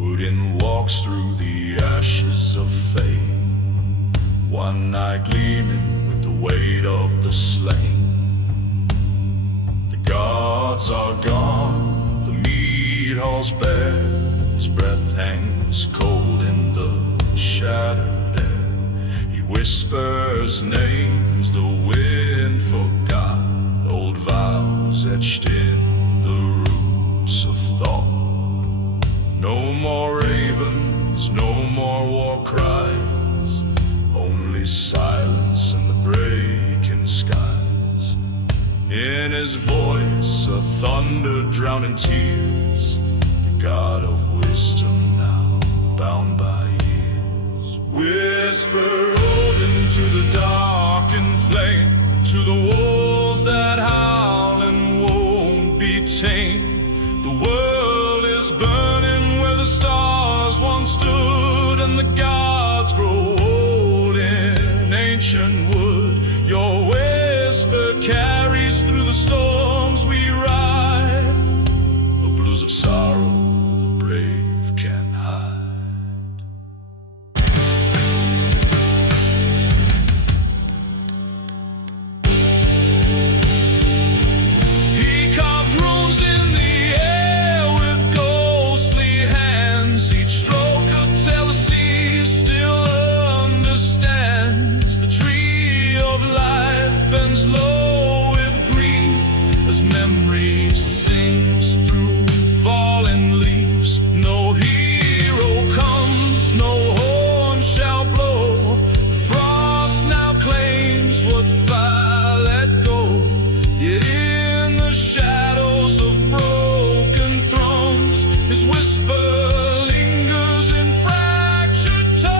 Odin walks through the ashes of fate, one eye gleaming with the weight of the slain. The gods are gone, the mead hall's bare, his breath hangs cold in the shattered air. He whispers names the wind forgot, old vows etched in the roots of thought. No more ravens, no more war cries, only silence and the breaking skies. In his voice a thunder drowned in tears, the god of wisdom now bound by years. Whisper Odin to the darkened flame, to the wolves that howl and won't be tamed. The world is burning where the stars once stood, and the gods grow old in ancient wood. Your whisper carries through the storms we ride, the blues of sorrow the brave can hide. He carved runes in the air with ghostly hands. Each stroke could tell the sea still understands. The tree of life bends low with grief as memory sings through fallen leaves. No hero comes, no horn shall blow. The frost now claims what fire let go. Yet in the shadows of broken thrones, his whisper lingers in fractured tones.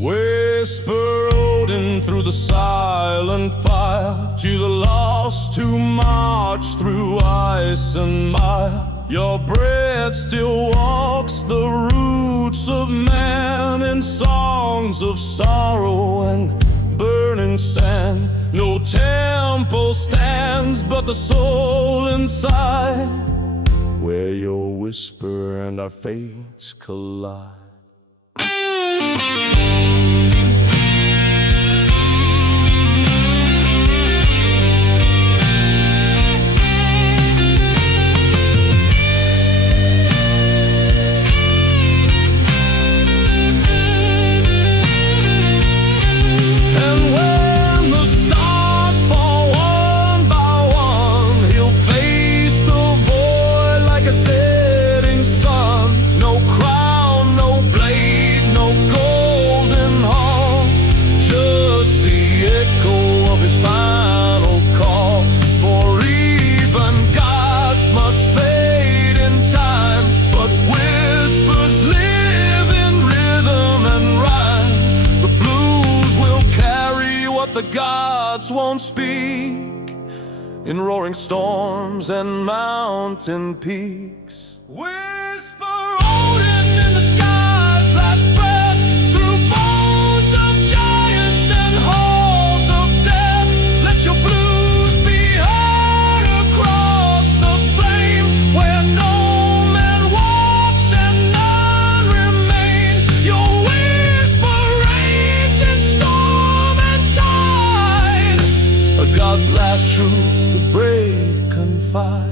Whisper Odin through the silent fire, to the lost who march through ice and mire. Your breath still walks the roots of man in songs of sorrow and burning sand. No temple stands but the soul inside, where your whisper and our fates collide. And when the stars fall one by one, he'll face the void like a setting sun. No crown, no blade, no gods won't speak in roaring storms and mountain peaks. Whisper Odin in the sky's last breath, through bones of giants and halls of death. Let your blues be heard across the flame, where no man walks and none remain. Your whisper reigns in storm and tide, a god's last truth the brave confide.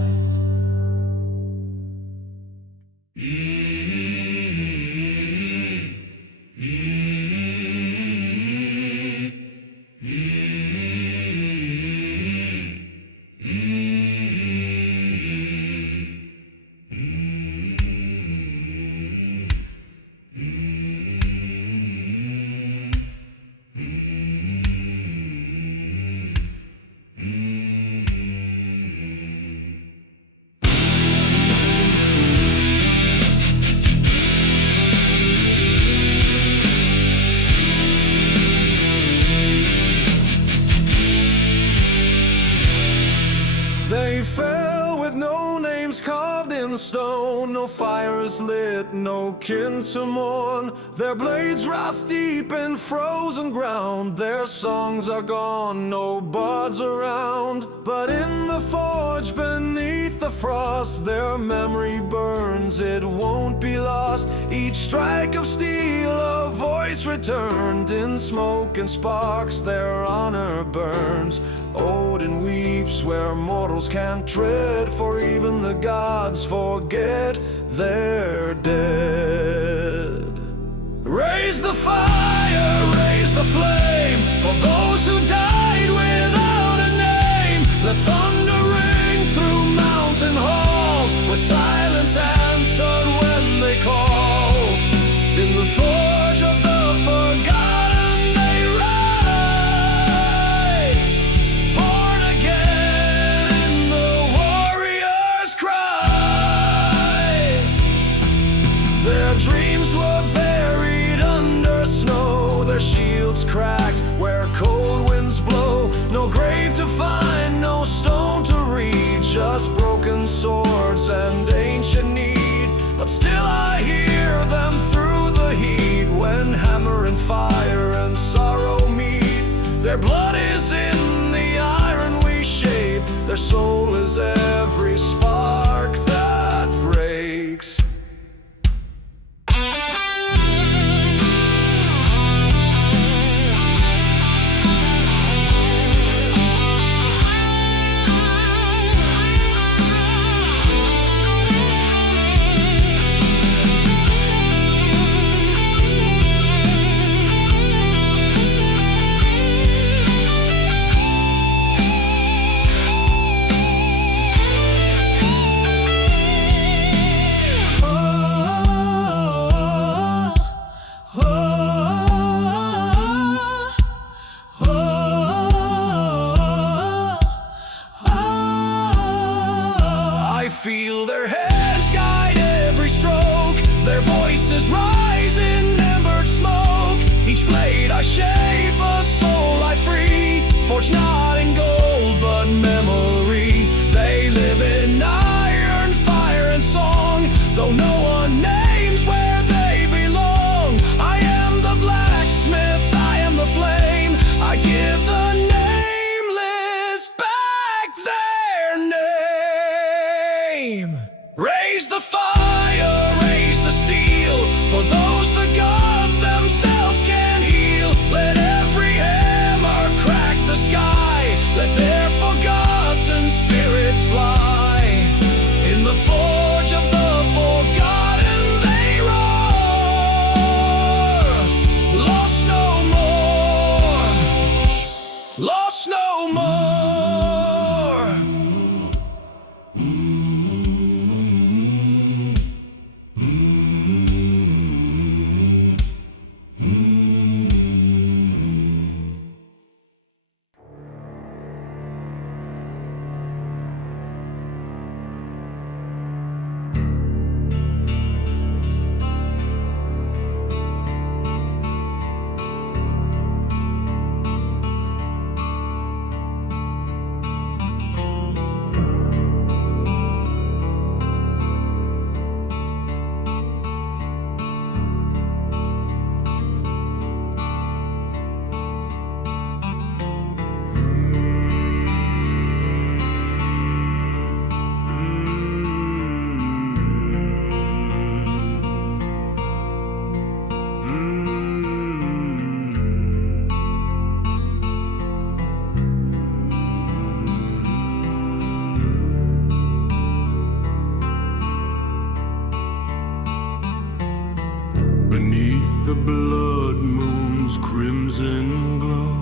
They fell with no names carved in stone, no fires lit, no kin to mourn. Their blades rust deep in frozen ground, their songs are gone, no buds around. But in the forge beneath the frost, their memory burns, it won't be lost. Each strike of steel a voice returned, in smoke and sparks their honor burns. Odin weeps where mortals can't tread, for even the gods forget they're dead. Raise the fire, raise the flame, for those who died without a name. Let thunder ring through mountain halls, where silence answered when they called. In the forge of the forgotten they rise, born again in the warrior's cries. Their dreams were buried under snow, their shields cracked where cold winds blow. No grave to find, no stone to reach, just broken swords and ancient need. But still I hear them through the heat, when hammer and fire and sorrow meet. Their blood is in the iron we shape, their soul is every spark that breaks. the blood moon's crimson glow.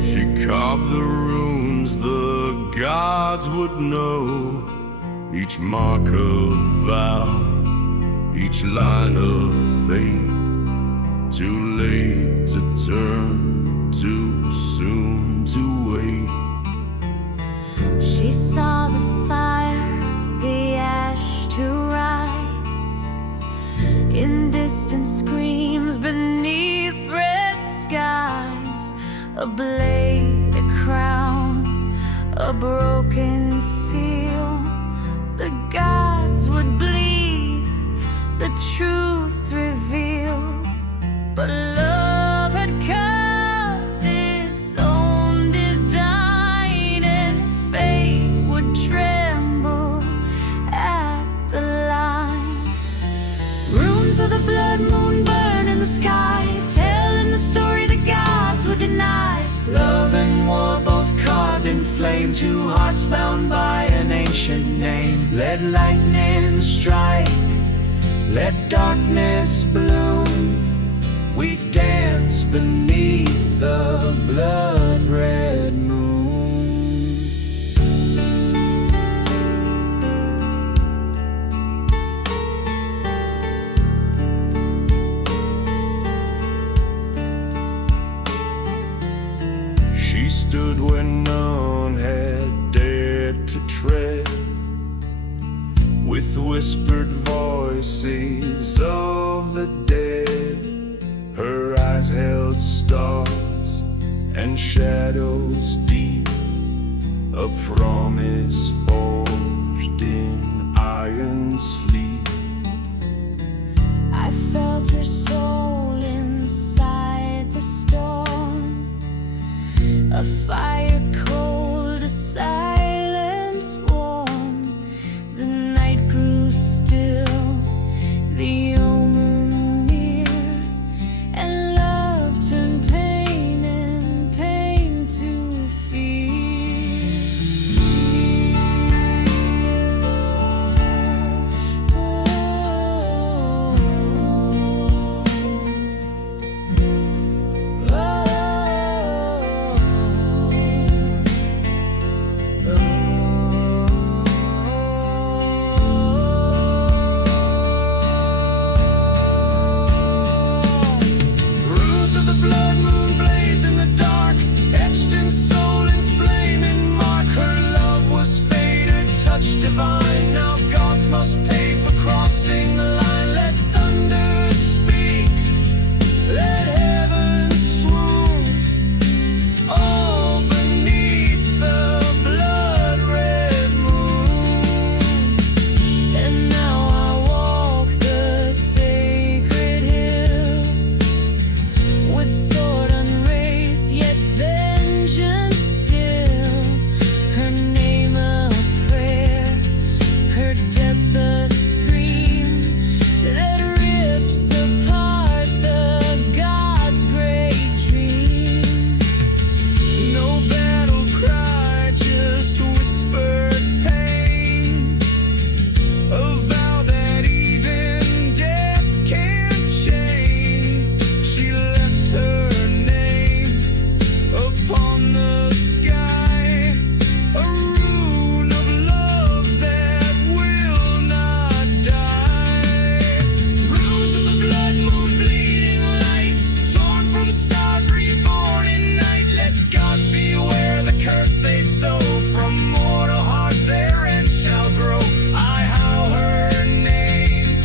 She carved the runes the gods would know, each mark of vow, each line of fate. Too late to turn, too soon to wait. She saw the fire, the ash to rise, in distant screams beneath red skies. A blade, a crown, a broken seal. The gods would bleed, the truth reveal. But love had carved its own design, and fate would tremble at the line. Runes of the blood moon burn in the sky, telling the story the gods would deny. Love and war both carved in flame, two hearts bound by an ancient name. Let lightning strike, let darkness bloom. We dance beneath the blood-red moon. She stood where none had dared to tread, with whispered voices of the dead. Her eyes held stars and shadows deep, a promise forged in iron sleep. I felt her soul inside the storm, a fire cold, a silence warm. The night grew still, the omen near, and love turned pain and pain to fear. Divine, now gods must pay for crossing the line. Let thunder speak, let heaven swoon, all beneath the blood-red moon. And now I walk the sacred hill, with sword unraised, yet vengeance still. Her name a prayer, her death a scream that rips apart the gods' great dream. No battle cry, just whispered pain, a vow that even death can't change. She left her name upon the sky, a rune of love that will not die. Runes of the blood moon, bleeding light, torn from stars, reborn in night. Let gods beware the curse they sow, from mortal hearts their end shall grow. I howl her name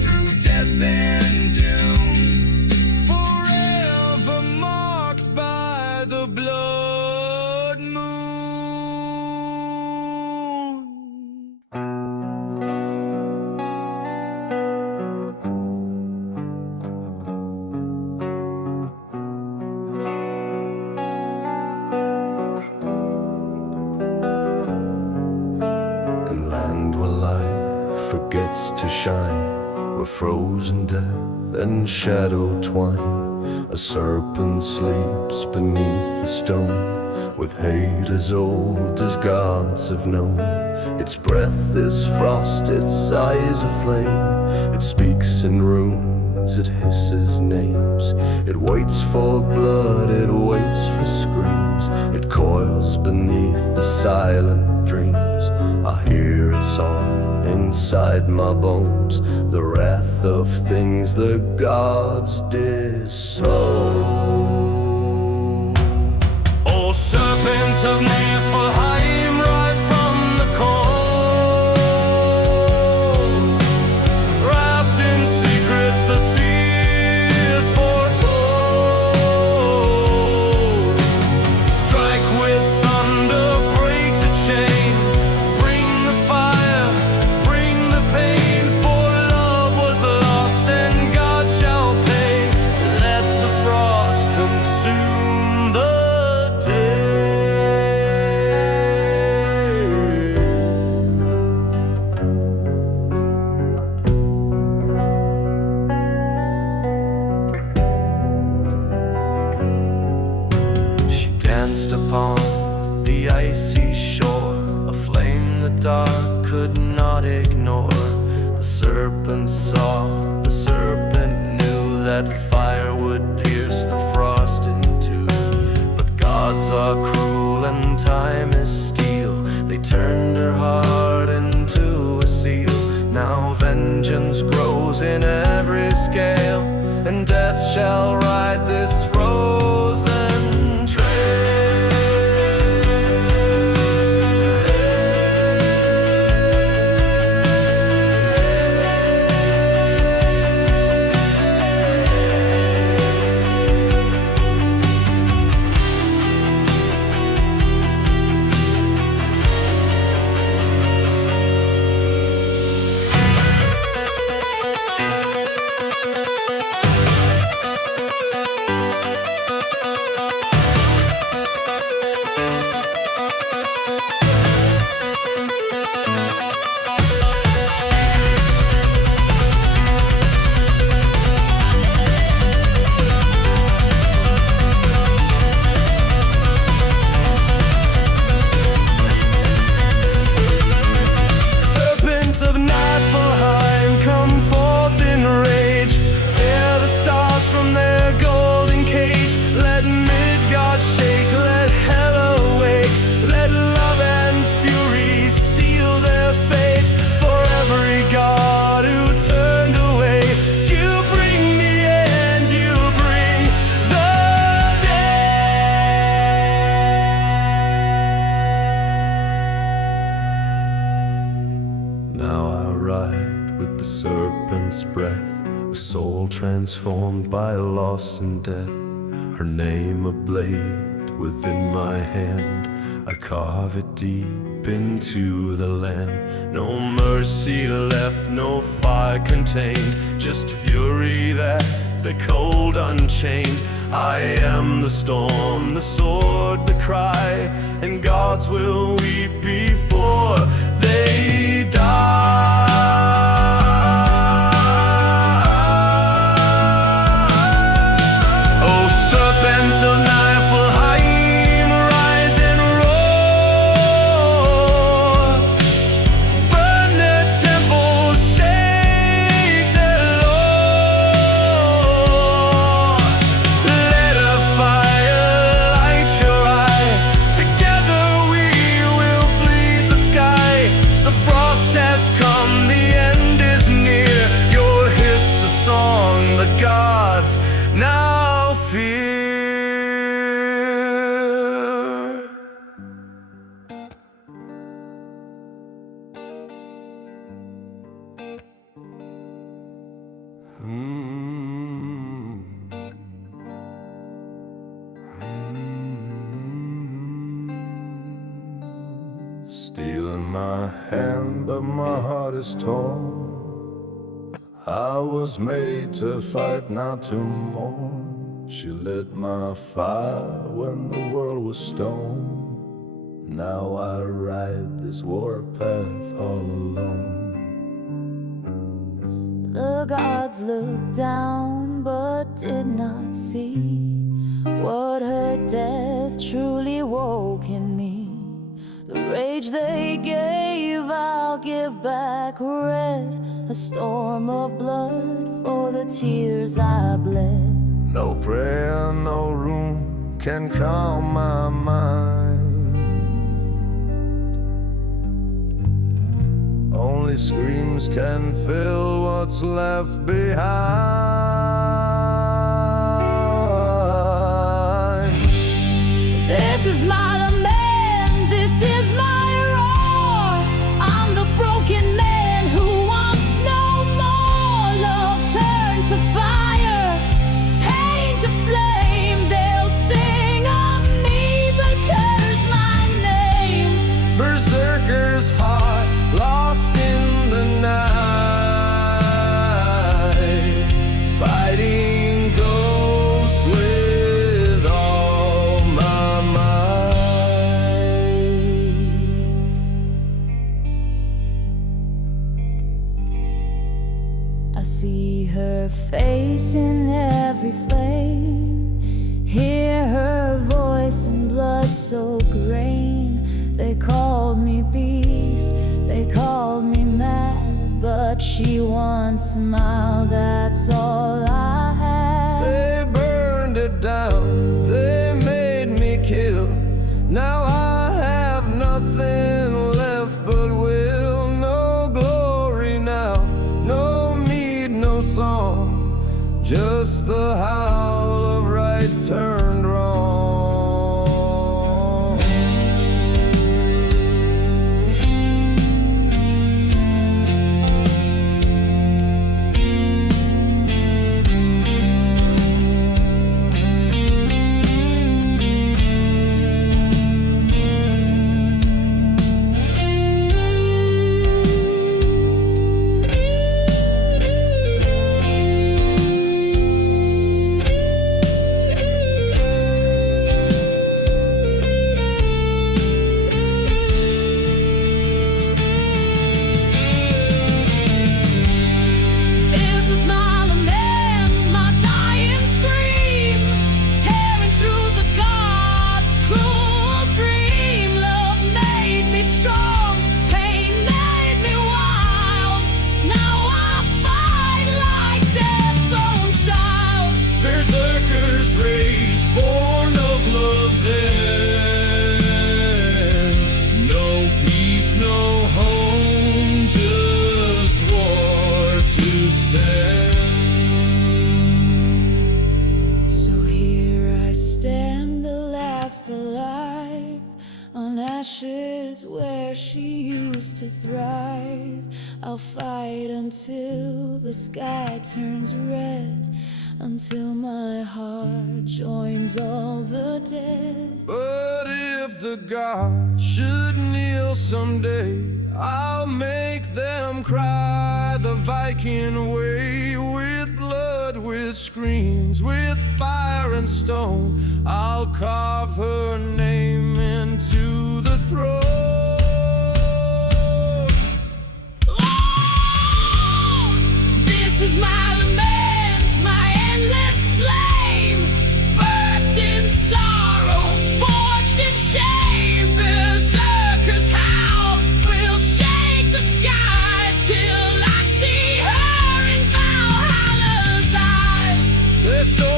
through death and doom, forever marked by the blood moon. And land where light forgets to shine, where frozen death and shadow twine. A serpent sleeps beneath the stone, with hate as old as gods have known. Its breath is frost, its eyes a flame, it speaks in rune wings, it hisses names. It waits for blood, it waits for screams. It coils beneath the silent dreams. I hear its song inside my bones, the wrath of things the gods disown. O serpent of Niflheim, rise from the cold. Wrapped in secrets the seas foretold. Strike with thunder, break the chain. Bring the fire, bring the pain. For love was lost and God shall pay. Let the frost consume the day. She danced upon the icy shore, a flame the dark could not ignore. The serpent saw, the serpent knew that fire would pierce the frost in two. But gods are cruel and time is steel. They turned her heart into a seal. Now vengeance grows in every scale, and death shall ride this frozen trail. Serpent of Niflheim, come forth in rage. Tear the stars from their golden cage. Let Midgard shake, let hell awake. Let love and fury seal their fate. For every god who turned away, you bring the end, you bring the day. Now I ride with the serpent's breath, a soul transformed by loss and death. Her name a blade within my hand, I carve it deep into the land. No mercy left, no fire contained, just fury that the cold unchained. I am the storm, the sword, the cry, and gods will weep before they die. O serpents of Niflheim, rise and roar. Burn their temples, shake their lore. Let a fire light your eye. Together we will bleed the sky. The frost has come, the end is near. You'll hiss the song the gods now fear. Steel in my hand, but my heart is torn. I was made to fight, not to mourn. She lit my fire when the world was stone. Now I ride this warpath all alone. The gods looked down but did not see what her death truly woke in me. The rage they gave, I'll give back red. a storm of blood for the tears I bled. No prayer, no rune can calm my mind. Only screams can fill what's left behind. This is my lament, this is my roar. I'm the broken man who wants no more. Love turned to fire, pain to flame. They'll sing of me but curse my name. Berserker's heart lost in the night, fighting ghosts with all my might. I see her face in every flame, hear her voice in blood-soaked rain. They called me beast, they called me mad, but she once smiled, that's all I had. They burned it down, they made me kill. Now I have nothing left but will. No glory now, no mead, no song, just the howl of right turned wrong. So here I stand, the last alive, on ashes where she used to thrive. I'll fight until the sky turns red, until my heart joins all the dead. But if the gods should kneel someday, I'll make them cry the Viking way. With blood, with screams, with fire and stone, I'll carve her name into the throne. This is my lament, my endless flame, birthed in sorrow, forged in shame. Berserker's howl will shake the skies till I see her in Valhalla's eyes. Their story